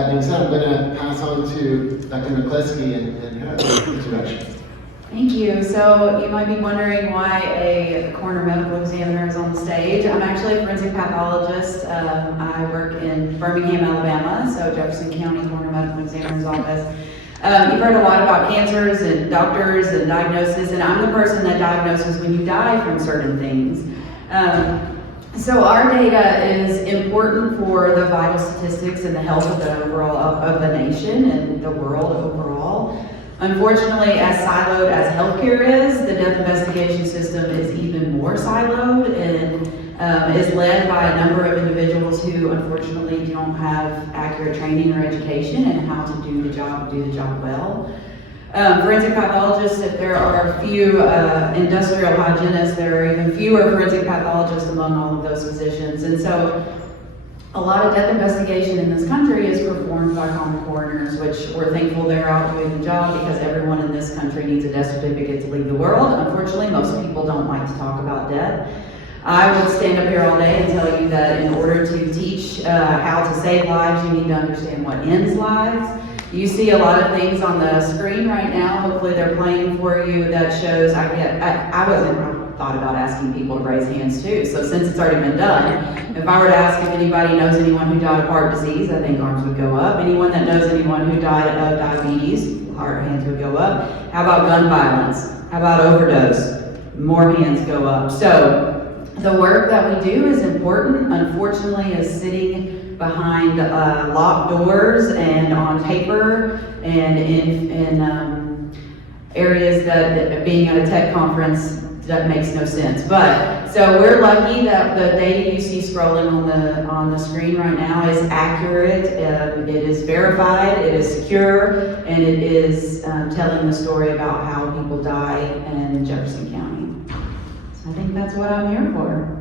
That being said, I'm going to pass on to Dr. McCleskey and her introduction. Thank you. So you might be wondering why a coroner medical examiner is on the stage. I'm actually a forensic pathologist. I work in Birmingham, Alabama, so Jefferson County Coroner Medical Examiner's Office. You've heard a lot about cancers and doctors and diagnosis, and I'm the person that diagnoses when you die from certain things. So our data is important for the vital statistics and the health of the overall of the nation and the world overall. Unfortunately, as siloed as healthcare is, the death investigation system is even more siloed and is led by a number of individuals who unfortunately don't have accurate training or education in how to do the job well. Forensic pathologists, if there are a few industrial hygienists, there are even fewer forensic pathologists among all of those physicians. And so a lot of death investigation in this country is performed by common coroners, which we're thankful they're out doing the job because everyone in this country needs a death certificate to leave the world. Unfortunately, most people don't like to talk about death. I would stand up here all day and tell you that in order to teach how to save lives, you need to understand what ends lives. You see a lot of things on the screen right now, hopefully they're playing for you, that shows, I thought about asking people to raise hands too, so since it's already been done, if I were to ask if anybody knows anyone who died of heart disease, I think arms would go up. Anyone that knows anyone who died of diabetes, heart hands would go up. How about gun violence? How about overdose? More hands go up. So the work that we do is important. Unfortunately, is sitting behind locked doors and on paper and in areas that being at a tech conference that makes no sense. But so we're lucky that the data you see scrolling on the screen right now is accurate. It is verified, it is secure, and it is telling the story about how people die in Jefferson County. So I think that's what I'm here for.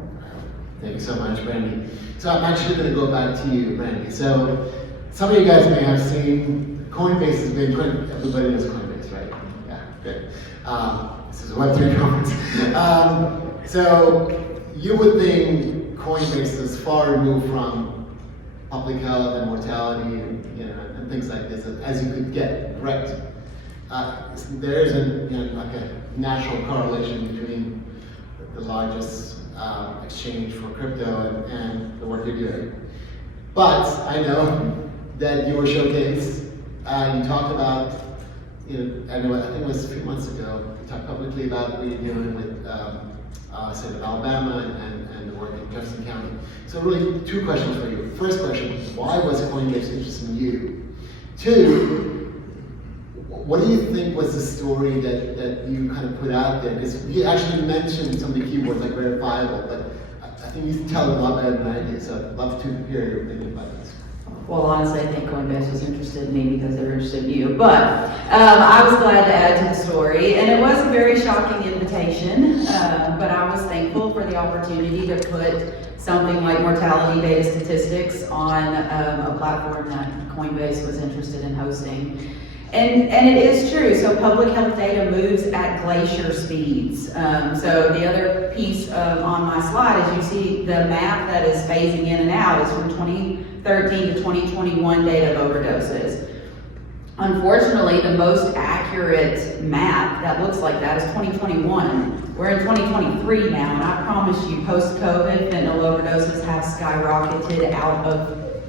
Thank you so much, Brandy. So I'm actually going to go back to you, Brandy. So some of you guys may have seen Coinbase has been, everybody knows Coinbase, right? Yeah, good. This is a Web3 conference. So you would think Coinbase is far removed from public health and mortality and things like this as you could get, correct? There is like a natural correlation between the largest exchange for crypto and the work you're doing. But I know that you were showcased, you talked about, I think it was a few months ago, you talked publicly about what you're doing with state of Alabama and the work in Jefferson County. So really two questions for you. First question, why was Coinbase interested in you? Two, what do you think was the story that you kind of put out there? Because you actually mentioned some of the keywords like verifiable, but I think you tell it a lot better than I do, so I'd love to hear your opinion about this. Well, honestly, I think Coinbase was interested in me because they were interested in you, but I was glad to add to the story, and it was a very shocking invitation, but I was thankful for the opportunity to put something like mortality data statistics on a platform that Coinbase was interested in hosting. And it is true, so public health data moves at glacier speeds. So the other piece on my slide is you see the map that is phasing in and out is from 2013 to 2021 data of overdoses. Unfortunately, the most accurate map that looks like that is 2021. We're in 2023 now, and I promise you, post-COVID, fentanyl overdoses have skyrocketed out of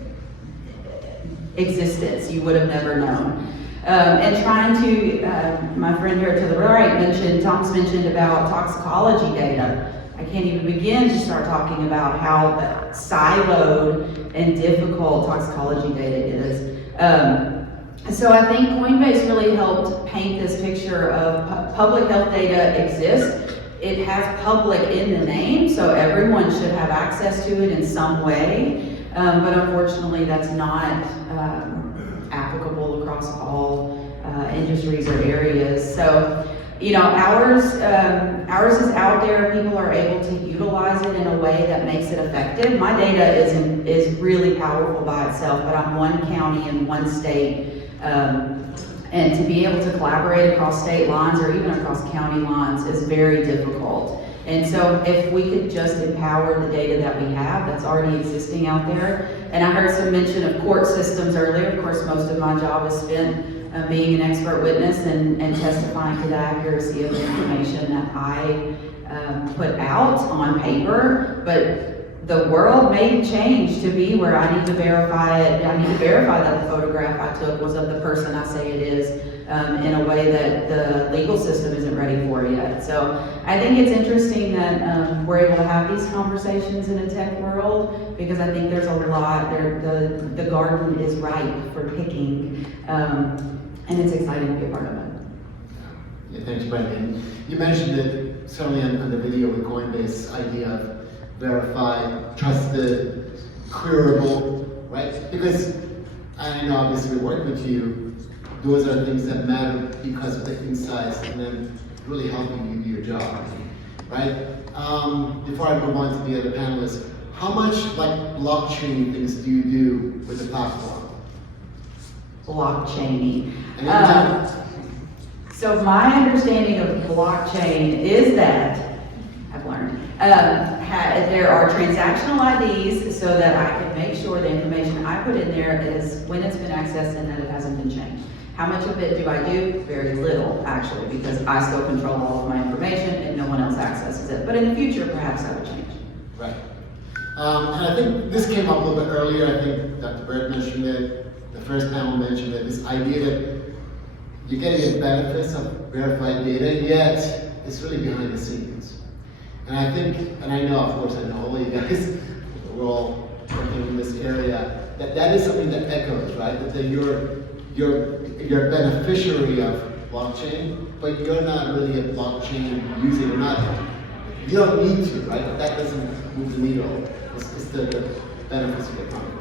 existence. You would have never known. And trying to, my friend here to the right Tom's mentioned about toxicology data. I can't even begin to start talking about how siloed and difficult toxicology data is. So I think Coinbase really helped paint this picture of public health data exists. It has public in the name, so everyone should have access to it in some way. But unfortunately, that's not applicable across all industries or areas. So, ours is out there. People are able to utilize it in a way that makes it effective. My data is really powerful by itself, but I'm one county in one state, and to be able to collaborate across state lines or even across county lines is very difficult. And so if we could just empower the data that we have that's already existing out there, and I heard some mention of court systems earlier. Of course, most of my job is spent being an expert witness and testifying to the accuracy of the information that I put out on paper, but the world may change to be where I need to verify it. I need to verify that the photograph I took was of the person I say it is, in a way that the legal system isn't ready for yet. So I think it's interesting that we're able to have these conversations in a tech world, because I think there's a lot there. The garden is ripe for picking, and it's exciting to be a part of it. Yeah, thanks, Brendan. You mentioned it certainly on the video with Coinbase idea of verified, trusted, queryable, right? Because I know obviously we work with you, those are things that matter because of the insights and then really helping you do your job, right? Before I move on to the other panelists, how much like blockchain things do you do with the platform? Blockchain. So my understanding of blockchain is that, I've learned, there are transactional IDs so that I can make sure the information I put in there is when it's been accessed and that it hasn't been changed. How much of it do I do? Very little, actually, because I still control all of my information and no one else accesses it. But in the future, perhaps I would change. Right. And I think this came up a little bit earlier. I think Dr. Bird mentioned it, the first panel mentioned it, this idea that you're getting the benefits of verified data, yet it's really behind the scenes. And I think, and I know, of course, I know all you guys, we're all working in this area, that is something that echoes, right? That you're a beneficiary of blockchain, but you're not really a blockchain user. You're not, you don't need to, right? That doesn't move the needle. It's the benefits you get from it.